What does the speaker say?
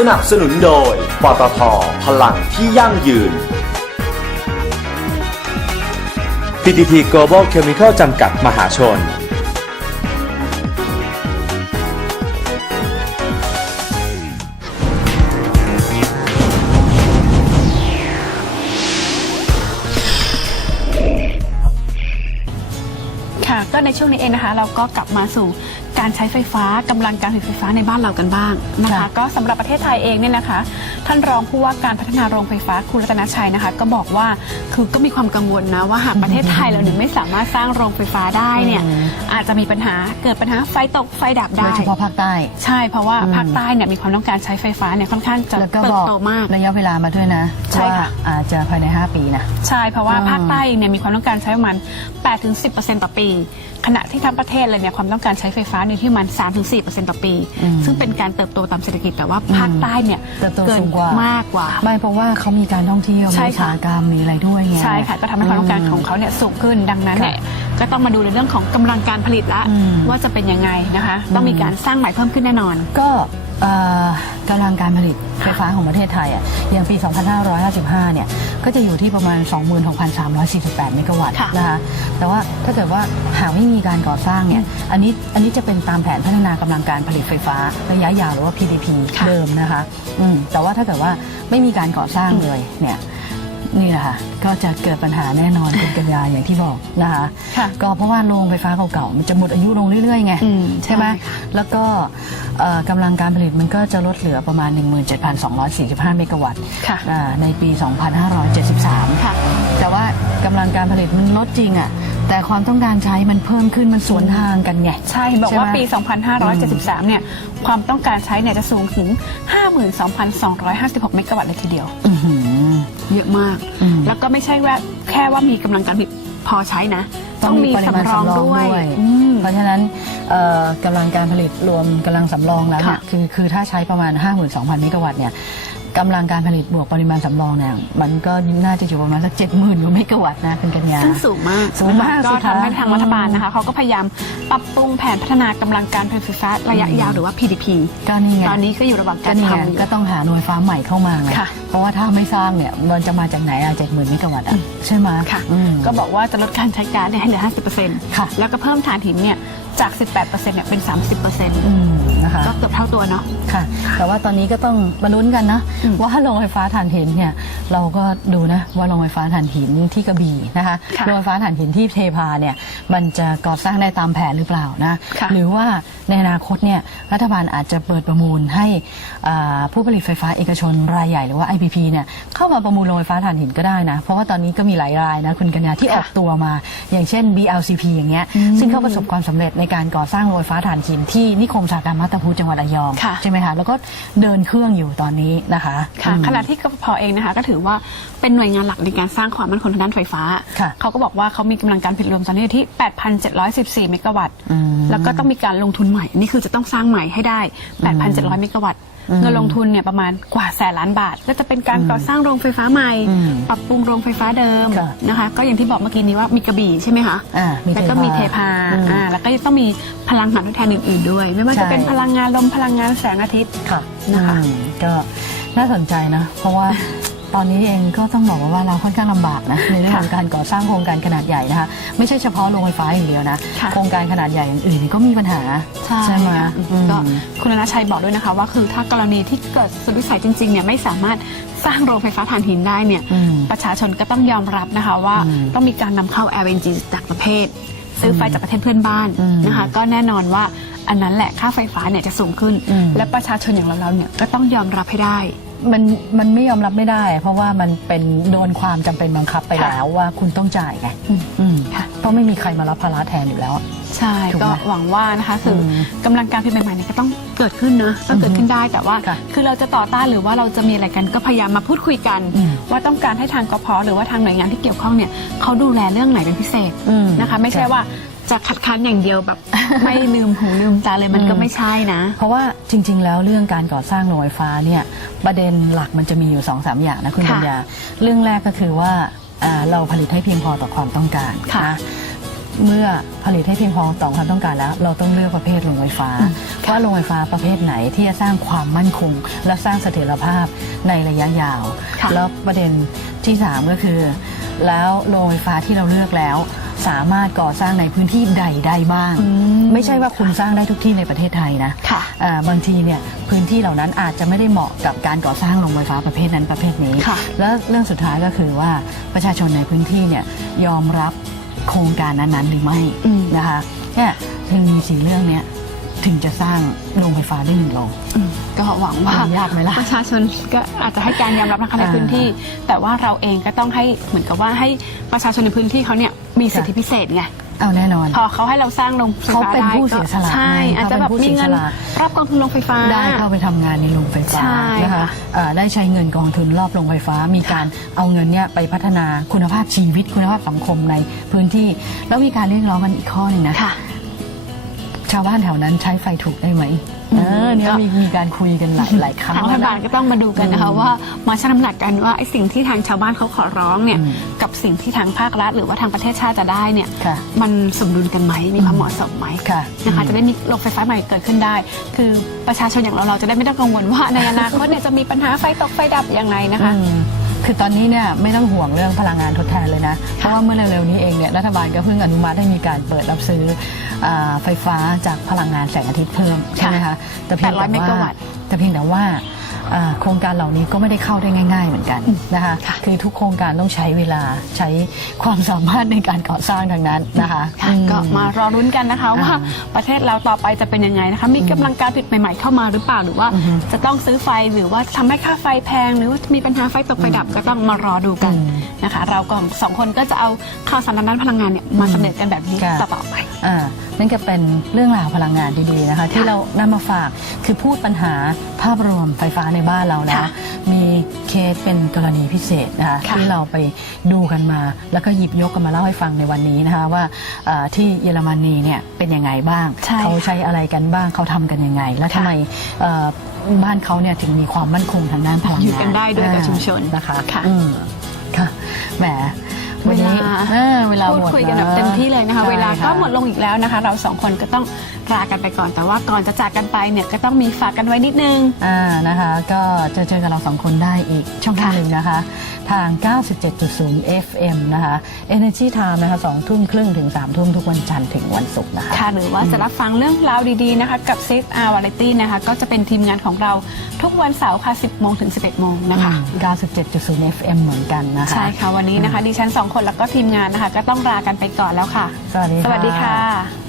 สนับสนุนโดย ปตทพลังที่ยั่งยืน PTT Global Chemical จำกัดมหาชน ช่วงนี้เองนะคะ เราก็กลับมาสู่การใช้ไฟฟ้ากำลังการผลิตไฟฟ้าในบ้านเรากันบ้างนะคะค่ะก็สำหรับประเทศไทยเองเนี่ยนะคะ ท่านรองผู้ว่าการพัฒนาโรงไฟฟ้าคุณรัตนชัยนะคะ ก็บอกว่าคือก็มีความกังวลนะว่าหากประเทศไทยเราเนี่ยไม่สามารถสร้างโรงไฟฟ้าได้เนี่ยอืมอาจจะมีปัญหาเกิดปัญหาไฟตกไฟดับโดได้ยเฉพาะภาคใต้ ใช่เพราะว่าอืมภาคใต้เนี่ยมีความต้องการใช้ไฟฟ้าเนี่ยค่อนข้างจะแล้วก็เติบบอกโตมากระยะเวลามาด้วยนะใช่ว่าค่ะอาจจะภายใน 5 ปีนะใช่เพราะว่าอืมภาคใต้เนี่ยมีความต้องการใช้ประมาณ8-10%ต่อปีขณะที่ทั้งประเทศเลยเนี่ยความต้องการใช้ไฟฟ้าเนี่ยที่ประมัน 3-4%ต่อปี ซึ่งเป็นการเติบโตตามเศรษฐกิจแต่ว่าภาคใต้เนี่ยเติบโตเกินสูงกว่ามากกว่าไม่เพราะว่าเขามีการท่องเที่ยวใช่มีอุตค่ะสาหกรรมมีอะไรด้วยไงใช่ค่ะก็ทำให้ความต้องการของเขาเนี่ยสูงขึ้นดังนั้นเนี่ยก็ต้องมาดูในเรื่องของกำลังการผลิตละอืมว่าจะเป็นยังไงนะคะ ต้องมีการสร้างใหม่เพิ่มขึ้นแน่นอนก็เอ่อ กำลังการผลิตไฟฟ้าของประเทศไทยอะอย่างปี 2555 เนี่ย ก็จะอยู่ที่ประมาณ 26,348 เมกะวัตต์ค่ะนะคะแต่ว่าถ้าเกิดว่าหากไม่มีการก่อสร้างเนี่ยอันนี้อันนี้จะเป็นตามแผนพัฒนากำลังการผลิตไฟฟ้าระยะยาวหรือว่า PDP ค่ะเดิมนะคะอืมแต่ว่าถ้าเกิดว่าไม่มีการก่อสร้างเลยเนี่ย นี่แหละค่ะก็จะเกิดปัญหาแน่นอนคุณกัญญาอย่างที่บอกนะคะค่ะก็เพราะว่าโรงไฟฟ้าเก่าๆมันจะหมดอายุลงเรื่อยๆไงอืมใช่ไหมใช่ค่ะ แล้วก็เอ่อกำลังการผลิตมันก็จะลดเหลือประมาณ 17,245 เมกะวัตต์ค่ะอ่าในปี 2573 ค่ะ แต่ว่ากำลังการผลิตมันลดจริงอะแต่ความต้องการใช้มันเพิ่มขึ้นมันสวนทางกันไง ใช่ บอกว่าใช่ไหมปี 2573 เนี่ย ความต้องการใช้เนี่ยจะสูงถึง 52,256 เมกะวัตต์เลยทีเดียว อื้อหือ เยอะมากอืมแล้วก็ไม่ใช่ว่าแค่ว่ามีกำลังการผลิตพอใช้นะ ต้องมีปริมาณสำรองด้วยอืมเพราะฉะนั้นเอ่อกำลังการผลิตรวมกำลังสำรองแล้วเนี่ยค่ะคือคือถ้าใช้ประมาณ 52,000 เมกะวัตต์เนี่ย กำลังการผลิตบวกปริมาณสำรองเนี่ยมันก็น่าจะอยู่ประมาณสัก70,000กว่าเมกะวัตต์นะคุณกัญญาซึ่งสูงมากสูงมากก็สิคะทำให้ทางรัฐบาลนะคะเขาก็พยายามปรับปรุงแผนพัฒนากำลังการผลิตไฟฟ้าระยะยาวหรือว่า PDP ก็นี่ไงตอนนี้ก็อยู่ระหว่างก็การนี่ไงทำอยู่ก็ต้องหาหน่วยฟ้าใหม่เข้ามาไงค่ะเพราะว่าถ้าไม่สร้างเนี่ยมันจะมาจากไหนอะเจ็ดหมื่นเมกะวัตต์อะใช่ไหมค่ะอืมก็บอกว่าจะลดการใช้ก๊าซเนี่ยให้เหลือค่ะ50%แล้วก็เพิ่มถ่านหินเนี่ยจาก 18%เนี่ยเป็น 30%อืมนะคะก็เกือบเท่าตัวเนาะค่ะ แต่ว่าตอนนี้ก็ต้องมาลุ้นกันนะอืมว่าโรงไฟฟ้าถ่านหินเนี่ยเราก็ดูนะว่าโรงไฟฟ้าถ่านหินที่กระบี่นะคะค่ะโรงไฟฟ้าถ่านหินที่เทพาเนี่ยมันจะก่อสร้างได้ตามแผนหรือเปล่านะค่ะหรือว่าในอนาคตเนี่ยรัฐบาลอาจจะเปิดประมูลให้อ่าผู้ผลิตไฟฟ้าเอกชนรายใหญ่หรือว่า IPP เนี่ยเข้ามาประมูลโรงไฟฟ้าถ่านหินก็ได้นะเพราะว่าตอนนี้ก็มีหลายรายนะคุณกัญญาที่ออกตัวมา อย่างเช่น BLCP อย่างเงี้ยซึ่งเขาประสบความสำเร็จในการก่อสร้างโรงไฟฟ้าถ่านหินที่นิคมอุตสาหกรรมมาตาพูจังหวัดระยองค่ะใช่ไหมคะแล้วก็เดินเครื่องอยู่ตอนนี้นะคะค่ะอืมขณะที่กฟผเองนะคะ ก็ถือว่าเป็นหน่วยงานหลักในการสร้างความมั่นคงทางด้านไฟฟ้า ค่ะเขาก็บอกว่าเขามีกำลังการผลิตรวมตอนนี้อยู่ที่ 8,714 เมกะวัตต์อืมแล้วก็ต้องมีการลงทุนใหม่ นี่คือจะต้องสร้างใหม่ให้ได้ 8,700 เมกะวัตต์เงินลงทุนเนี่ยประมาณกว่าแสนล้านบาท ก็จะเป็นการก่อสร้างโรงไฟฟ้าใหม่อืมปรับปรุงโรงไฟฟ้าเดิมค่ะนะคะ ก็อย่างที่บอกเมื่อกี้นี้ว่ามีกระบี่ใช่ไหมคะอ่ามีแล้วก็มีเทพาอืมอ่าแล้วก็ต้องมีพลังงานทดแทนอื่นๆด้วย ไม่ว่าใช่ จะเป็นพลังงานลมพลังงานแสงอาทิตย์ ค่ะนะคะ อืมก็ น่าสนใจนะ เพราะว่าตอนนี้เองก็ต้องบอกว่าเราค่อนข้างลำบากนะในเรื่องของการก่อสร้างโครงการขนาดใหญ่นะคะไม่ใช่เฉพาะโรงไฟฟ้าอย่างเดียวนะค่ะโครงการขนาดใหญ่อื่นๆก็มีปัญหาไหมค่ะอืมก็คุณอนัชชัยบอกด้วยนะคะ ว่าคือถ้ากรณีที่เกิดสุดวิสัยจริงๆเนี่ยไม่สามารถสร้างโรงไฟฟ้าถ่านหินได้เนี่ยอืมประชาชนก็ต้องยอมรับนะคะว่าอืมต้องมีการนำเข้า LNG จากประเทศซื้อไฟจากประเทศเพื่อนบ้านอืมนะคะก็แน่นอนว่าอันนั้นแหละค่าไฟฟ้าเนี่ยจะสูงขึ้นอืมและประชาชนอย่างเราๆเนี่ยก็ต้องยอมรับให้ได้ มันมันไม่ยอมรับไม่ได้ เพราะว่ามันเป็นโดนความจำเป็นบังคับไปค่ะแล้วว่าคุณต้องจ่ายไงอืมอืมค่ะ เพราะไม่มีใครมารับภาระแทนอยู่แล้วใช่ถูกไหมก็หวังว่านะคะคืออมกำลังการผลิตใหม่ๆเนี่ยก็ต้องเกิดขึ้นนะต้องเกิดขึ้นได้แต่ว่าค่ะคือเราจะต่อต้านหรือว่าเราจะมีอะไรกันก็พยายามมาพูดคุยกัน อืมว่าต้องการให้ทางกพหรือว่าทางหน่วยงานที่เกี่ยวข้องเนี่ยเขาดูแลเรื่องไหนเป็นพิเศษอืมนะคะ ไม่ใช่ค่ะ ว่า จะคัดค้านอย่างเดียวแบบ ไม่ลืมหูลืมตาเลยมันก็อืมไม่ใช่นะ เพราะว่าจริง ๆ แล้วเรื่องการก่อสร้างโรงไฟฟ้าเนี่ยประเด็นหลักมันจะมีอยู่2อสามอย่างนะคุณค่ะปัญญาเรื่องแรกก็คือว่าอ่าเราผลิตให้เพียงพอต่อความต้องการค่ะนะเมื่อผลิตให้เพียงพอต่อความต้องการแล้ว เราต้องเลือกประเภทโรงไฟฟ้าว่าโรงไฟฟ้าประเภทไหนที่จะสร้างความมั่นคง และสร้างเสถียรภาพในระยะยาวค่ะแล้วประเด็นที่ 3 ก็คือ แล้วโรงไฟฟ้าที่เราเลือกแล้ว สามารถก่อสร้างในพื้นที่ใดได้บ้าง ไม่ใช่ว่าคุณสร้างได้ทุกที่ในประเทศไทยนะค่ะ อ่าบางทีเนี่ยพื้นที่เหล่านั้นอาจจะไม่ได้เหมาะกับการก่อสร้างโรงไฟฟ้าประเภทนั้นประเภทนี้ ค่ะ แล้วเรื่องสุดท้ายก็คือว่าประชาชนในพื้นที่เนี่ยยอมรับโครงการนั้นๆหรือไม่อืม นะคะเนี่ยถึงมีสี่เรื่องเนี้ยถึงจะสร้างโรงไฟฟ้าได้หนึ่งโรง อืมก็หวังว่ามันยากไหมล่ะประชาชนก็อาจจะให้การยอมรับนะคะในอ่าพื้นที่ แต่ว่าเราเองก็ต้องให้เหมือนกับว่าให้ประชาชนในพื้นที่เขาเนี่ย มีสิทธิพิเศษไง เอาแน่นอน พอเขาให้เราสร้างโรงไฟฟ้าเขาเป็นได้ผู้ก็เสียสละใช่ ไงอาจจะแบบเขาเป็นผู้มีเงินเสียสละ รับกองทุนโรงไฟฟ้า ได้เข้าไปทำงานในโรงไฟฟ้าใช่นะคะค่ะอ่าได้ใช้เงินกองทุนรอบโรงไฟฟ้า มีการเอาเงินเนี่ยไปพัฒนาคุณภาพชีวิตคุณภาพสังคมในพื้นที่ แล้วมีการเรียกร้องกันอีกข้อหนึ่งนะ ค่ะ ชาวบ้านแถวนั้นใช้ไฟถูกได้ไหมอืม เออเนี่ยก็มีมีการคุยกันหลายหลายครั้งทางรัฐบาลแล้วนะ ก็ต้องมาดูกันนะคะว่ามาชั่งน้ำหนักกันว่าไอ้สิ่งที่ทางชาวบ้านเขาขอร้องเนี่ยอืมกับสิ่งที่ทางภาครัฐ หรือว่าทางประเทศชาติจะได้เนี่ยค่ะมันสมดุลกันไหมมีความเหมาะสมไหมค่ะนะคะจะได้มีโรงไฟฟ้าใหม่เกิดขึ้นได้ คือประชาชนอย่างเราเราจะได้ไม่ต้องกังวลว่าในอนาคตเนี่ยจะมีปัญหาไฟตกไฟดับยังไงนะคะ อืม คือตอนนี้เนี่ยไม่ต้องห่วงเรื่องพลังงานทดแทนเลยนะ เพราะว่าเมื่อเร็วๆนี้เองเนี่ยรัฐบาลก็เพิ่งอนุมัติให้มีการเปิดรับซื้ออาไฟฟ้าจากพลังงานแสงอาทิตย์เพิ่มใช่ไหมคะแต่เพียงแต่800เมกะวัว่าตต์ แต่เพียงแต่ว่า อ่าโครงการเหล่านี้ก็ไม่ได้เข้าได้ง่าย ๆ เหมือนกันนะคะค่ะคือทุกโครงการต้องใช้เวลาใช้ความสามารถในการก่อสร้างดังนั้นนะคะค่ะอืม ก็มารอรุ้นกันนะคะว่าอ่าประเทศเราต่อไปจะเป็นยังไงนะคะมีกำลังการผลิตใหม่ๆเข้ามาหรือเปล่าหรือว่าอือฮึจะต้องซื้อไฟหรือว่าทำให้ค่าไฟแพง หรือว่ามีปัญหาไฟตกไฟดับก็ต้องมารอดูกันอืมนะคะ เราก็สองคนก็จะเอาข่าวสารด้านพลังงานเนี่ยมาเสนอกันแบบนี้ค่ะ ต่อๆไป อ่า นั่นก็เป็นเรื่องราวพลังงานดีๆนะคะ ที่เรานำมาฝากคือพูดปัญหาภาพรวมไฟฟ้าในบ้านเราแล้ว ค่ะมีเคสเป็นกรณีพิเศษนะคะค่ะ ที่เราไปดูกันมา แล้วก็หยิบยกกันมาเล่าให้ฟังในวันนี้นะคะว่าเอ่อที่เยอรมนีเนี่ยเป็นยังไงบ้าง ใช่เขาใช้อะไรกันบ้างเขาทำกันยังไง และทำค่ะไมเอ่อบ้านเขาเนี่ยถึงมีความมั่นคงทางด้านพลังงานอยู่กันได้ด้วยกับชุมชนนะคะค่ะ อืมค่ะแหม วันนี้เวลาเออเวลาพูหดมดคุยกันแบบเต็มที่เลยนะคะใช่เวลาก็หมดลงอีกแล้วนะคะ เราสองคนก็ต้อง ลากันไปก่อนแต่ว่าก่อนจะจากกันไปเนี่ยก็ต้องมีฝากกันไว้นิดนึง อ่านะคะ ก็จะเจอกับเราสองคนได้อีกช่องทางค่ะหนึ่งนะคะ ทาง 97.0 FM นะคะ Energy Time นะคะ2ทุ่มครึ่งถึง 3 ทุ่มทุกวันจันทร์ถึงวันศุกร์นะคะ ค่ะหรือว่าจะรับฟังเรื่องราวดีๆนะคะกับ Six Hour Variety นะคะ ก็จะเป็นทีมงานของเราทุกวันเสาร์ค่ะ 10 โมงถึง 11 โมงนะคะ 97.0 FM เหมือนกันนะคะ ใช่ค่ะวันนี้นะคะดิฉันสองคนแล้วก็ทีมงานนะคะ ก็ต้องลากันไปก่อนแล้วค่ะ สวัสดีค่ะ สวัสดีค่ะ